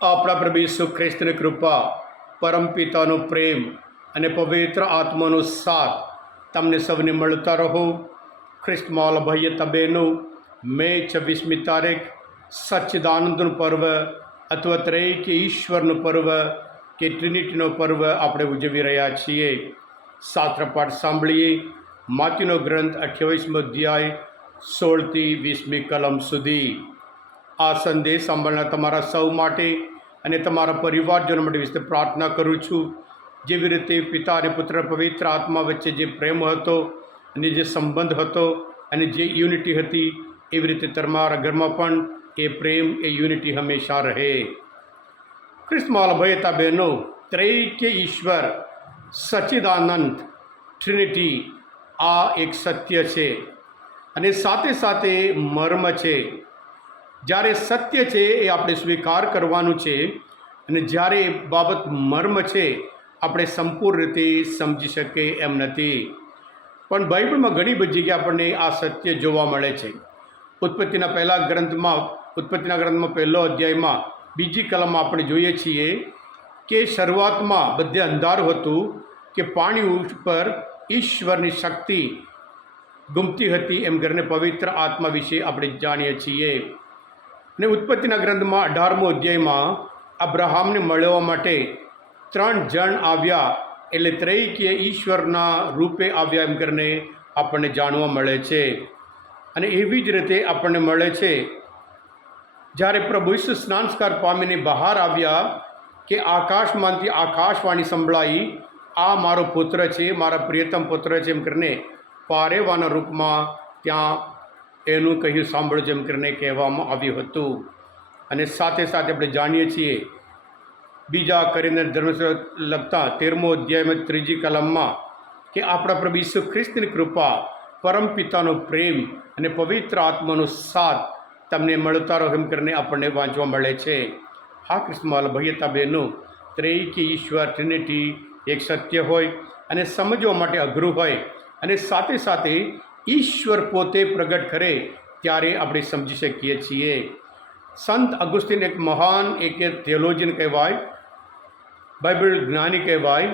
આપણા પ્રભુ ઈસુ ખ્રિસ્તની કૃપા, પરમપિતાનો પ્રેમ અને પવિત્ર આત્માનો સાથ તમને સૌને મળતા રહો. ખ્રિસ્તમાં ભાઈ તબેનો મે 26મી તારીખ સચ્ચિદાનંદનું પર્વ અથવા ત્રૈક્ય ઈશ્વરનું પર્વ કે ટ્રિનિટીનો પર્વ આપણે ઉજવી રહ્યા છીએ. શાસ્ત્રપાઠ સાંભળીએ. માતીનો ગ્રંથ 28મો અધ્યાય 16થી 20મી કલમ સુધી. આ સંદેશ સાંભળનાર તમારા સૌ માટે અને તમારા પરિવારજનો માટે વિશે પ્રાર્થના કરું છું. જેવી રીતે પિતા અને પુત્ર પવિત્ર આત્મા વચ્ચે જે પ્રેમ હતો અને જે સંબંધ હતો અને જે યુનિટી હતી, એવી રીતે તમારા ઘરમાં પણ એ પ્રેમ, એ યુનિટી હંમેશા રહે. ખ્રિસ્તમાં ભયતા બહેનો, ત્રૈક્ય ઈશ્વર સચ્ચિદાનંદ ટ્રિનિટી આ એક સત્ય છે અને સાથે સાથે મર્મ છે. જ્યારે સત્ય છે એ આપણે સ્વીકાર કરવાનું છે અને જ્યારે બાબત મર્મ છે આપણે સંપૂર્ણ રીતે સમજી શકીએ એમ નથી. પણ બાઇબલમાં ઘણી બધી જગ્યાએ આપણને આ સત્ય જોવા મળે છે. ઉત્પત્તિના ગ્રંથમાં પહેલો અધ્યાયમાં 2જી કલમમાં આપણે જોઈએ છીએ કે શરૂઆતમાં બધે અંધારું હતું, કે પાણી ઉપર ઈશ્વરની શક્તિ ગુમતી હતી એમ કરીને પવિત્ર આત્મા વિશે આપણે જાણીએ છીએ. ને ઉત્પત્તિના ગ્રંથમાં 18મો અધ્યાયમાં અબ્રાહમને મળવા માટે 3 જણ આવ્યા, એટલે ત્રૈક્ય ઈશ્વરના રૂપે આવ્યા એમ કરીને આપણને જાણવા મળે છે. અને એવી જ રીતે આપણને મળે છે જ્યારે પ્રભુ ઈસુ સ્નાનસ્કાર પામીને બહાર આવ્યા કે આકાશમાંથી આકાશવાણી સંભળાઈ, આ મારો પુત્ર છે, મારા પ્રિયતમ પુત્ર છે એમ કરીને પારેવાના રૂપમાં ત્યાં એનું કહ્યું સાંભળો જેમ કરીને કહેવામાં આવ્યું હતું. અને સાથે સાથે આપણે જાણીએ છીએ બીજા કરીને ધર્મશાસ્ત્ર લખતા 13મો અધ્યાયમાં 3જી કલમમાં કે આપણા પ્રભુ ઈસુ ખ્રિસ્તની કૃપા, પરમપિતાનો પ્રેમ અને પવિત્ર આત્માનો સાથ તમને મળતા રહો એમ કરીને આપણને વાંચવા મળે છે. હા ખ્રિસ્તમાં ભયતા બહેનો, ત્રૈક્ય ઈશ્વર ટ્રિનિટી એક સત્ય હોય અને સમજવા માટે અઘરું હોય અને સાથે સાથે ઈશ્વર પોતે પ્રગટ કરે ત્યારે આપણે સમજી શકીએ છીએ. સંત અગુસ્તીન એક મહાન એક થિયોલોજિયન કહેવાય, બાઇબલ જ્ઞાની કહેવાય,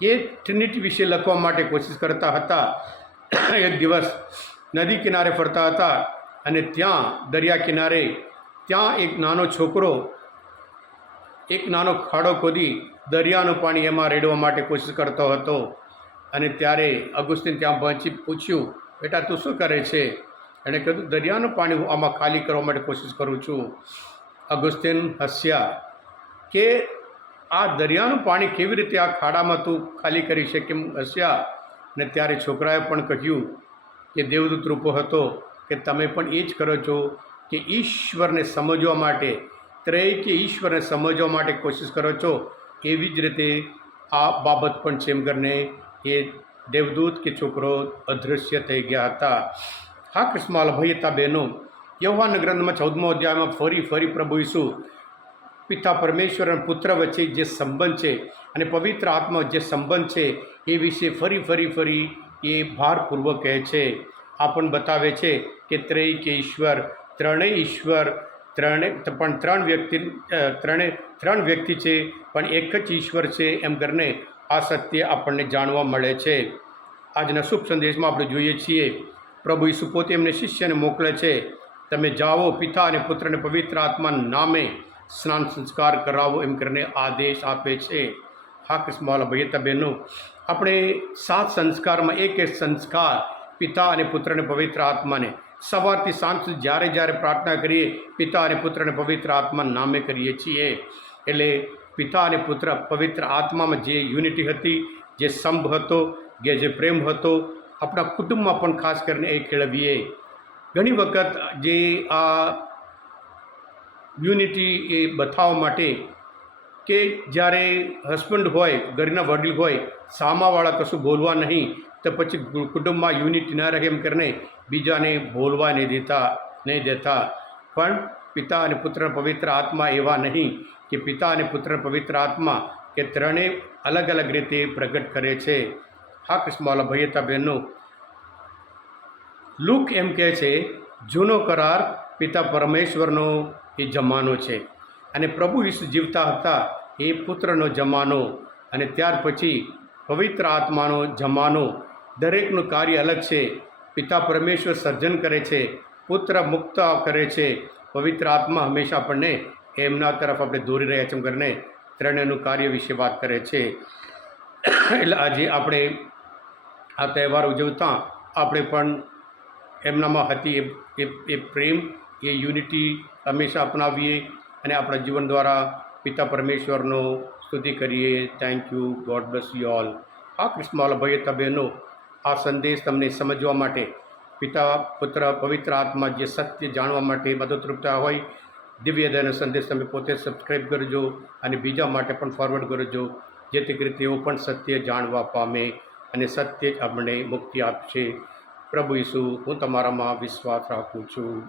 કે ટ્રિનિટી વિશે લખવા માટે કોશિશ કરતા હતા. એક દિવસ નદી કિનારે ફરતા હતા અને ત્યાં દરિયા કિનારે ત્યાં એક નાનો છોકરો એક નાનો ખાડો ખોદી દરિયાનું પાણી એમાં રેડવા માટે કોશિશ કરતો હતો. અને ત્યારે અગુસ્તીન ત્યાં પહોંચી પૂછ્યું, બેટા તું શું કરે છે? એણે કહ્યું, દરિયાનું પાણી હું આમાં ખાલી કરવા માટે કોશિશ કરું છું. અગુસ્તીન હસ્યા કે આ દરિયાનું પાણી કેવી રીતે આ ખાડામાં તું ખાલી કરી શકે એમ હસ્યા. અને ત્યારે છોકરાએ પણ કહ્યું કે દેવદૂત રૂપો હતો કે તમે પણ એ જ કરો છો કે ઈશ્વરને સમજવા માટે, ત્રૈક્ય ઈશ્વરને સમજવા માટે કોશિશ કરો છો. એવી જ રીતે આ બાબત પણ છે એમ કરીને એ દેવદૂત કે છોકરો અદૃશ્ય થઈ ગયા હતા. હા ખ્રિસ્તમાં ભયતા બહેનો, યહોવાના ગ્રંથમાં 14મો અધ્યાયમાં ફરી પ્રભુ ઈસુ પિતા પરમેશ્વર અને પુત્ર વચ્ચે જે સંબંધ છે અને પવિત્ર આત્મા જે સંબંધ છે એ વિશે ફરી એ ભારપૂર્વક કહે છે. આ પણ બતાવે છે કે ત્રૈક્ય ઈશ્વર, ત્રણેય ઈશ્વર, ત્રણ વ્યક્તિ છે પણ એક જ ઈશ્વર છે એમ કરીને આ સત્ય આપણને જાણવા મળે છે. આજના શુભ સંદેશમાં આપણે જોઈએ છીએ પ્રભુ ઈસુ પોતે એમને શિષ્યને મોકલે છે, તમે જાઓ પિતા અને પુત્ર અને પવિત્ર આત્માના નામે સ્નાન સંસ્કાર કરાવો એમ કરીને આદેશ આપે છે. હા ખ્રિસ્તમાં ભયતા બહેનો, આપણે 7 સંસ્કારમાં એક સંસ્કાર પિતા અને પુત્ર અને પવિત્ર આત્માને સવારથી સાંજ સુધી જ્યારે પ્રાર્થના કરીએ પિતા અને પુત્ર અને પવિત્ર આત્માના નામે કરીએ છીએ. એટલે પિતા અને પુત્ર પવિત્ર આત્મામાં જે યુનિટી હતી, જે સંભ હતો, જે પ્રેમ હતો, આપણા કુટુંબમાં પણ ખાસ કરીને એ કેળવીએ. ઘણી વખત જે આ યુનિટી એ બતાવવા માટે કે જ્યારે હસબન્ડ હોય, ઘરના વડીલ હોય, સામાવાળા કશું બોલવા નહીં તો પછી કુટુંબમાં યુનિટી ન રહે એમ કરીને બીજાને બોલવા નહીં દેતા. પણ પિતા અને પુત્ર પવિત્ર આત્મા એવા નહીં કે પિતા અને પુત્ર પવિત્ર આત્મા કે ત્રણેય અલગ અલગ રીતે પ્રગટ કરે છે. હા ખ્રિસ્તમાં ભયતા બહેનો, લૂક એમ કહે છે જૂનો કરાર પિતા પરમેશ્વરનો એ જમાનો છે અને પ્રભુ ઈસુ જીવતા હતા એ પુત્રનો જમાનો, અને ત્યાર પછી પવિત્ર આત્માનો જમાનો. દરેકનું કાર્ય અલગ છે. પિતા પરમેશ્વર સર્જન કરે છે, પુત્ર મુક્ત કરે છે, પવિત્ર આત્મા હંમેશા આપણને એમના તરફ આપણે દોરી રહ્યા છે એમ કરીને ત્રણેયનું કાર્ય વિશે વાત કરે છે. એટલે આજે આપણે આ તહેવાર ઉજવતા આપણે પણ એમનામાં હતી એ પ્રેમ, એ યુનિટી હંમેશા અપનાવીએ અને આપણા જીવન દ્વારા પિતા પરમેશ્વરનો સ્તુતિ કરીએ. Thank you. God bless you all. આ ક્રિસ્મસ ભાઈ બહેનો, આ સંદેશ તમને સમજવા માટે, પિતા પુત્ર પવિત્ર આત્મા જે સત્ય જાણવા માટે મદદરૂપતા હોય, દિવ્ય દયાનો સંદેશ તમે પોતે સબસ્ક્રાઈબ કરજો અને બીજા માટે પણ ફોરવર્ડ કરજો, જેથી કરી તેઓ પણ સત્ય જાણવા પામે અને સત્ય જ આપણને મુક્તિ આપશે. પ્રભુ ઈસુ, હું તમારામાં વિશ્વાસ રાખું છું.